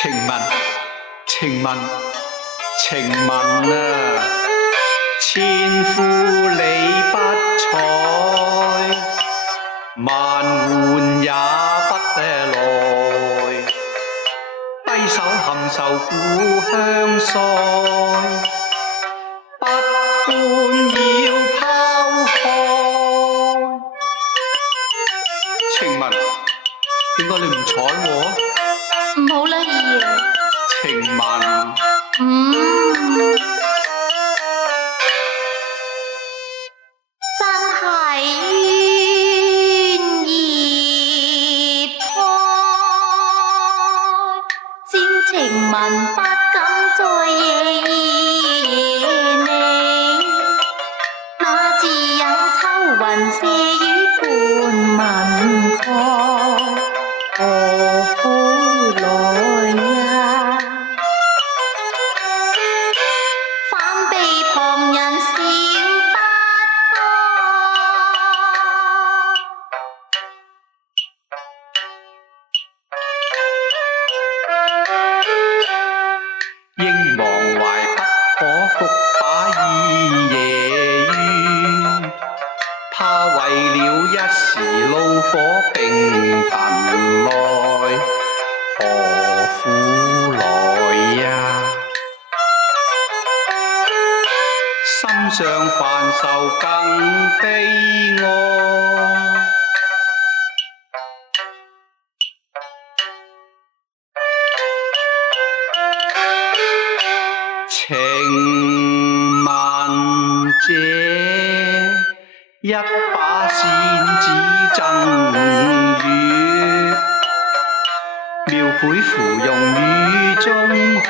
情文，情文，情文啊！千呼你不睬，萬喚也不來。低手含愁故鄉塞，不歡要拋開。情文，點解你唔睬我？唔好啦，二爺。情文，真係怨兒開，招情文不敢再夜你，那自有秋雲射雨伴文開，何苦來呀？反被旁人笑不應忘懷不可復把意夜怨，怕為了一時怒火並頻來，何苦來呀？心上煩愁更悲哀。情文這一把扇子贈月，描繪芙蓉雨中開。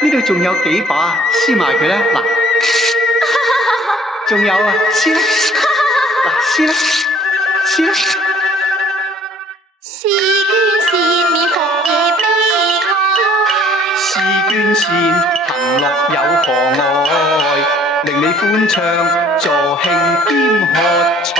呢度仲有幾把，撕埋佢啦！嗱，仲有啊，撕啦！嗱，撕啦，撕啦！試捐線免復夜悲哀，試捐線行樂有何礙？令你歡唱助慶兼喝彩。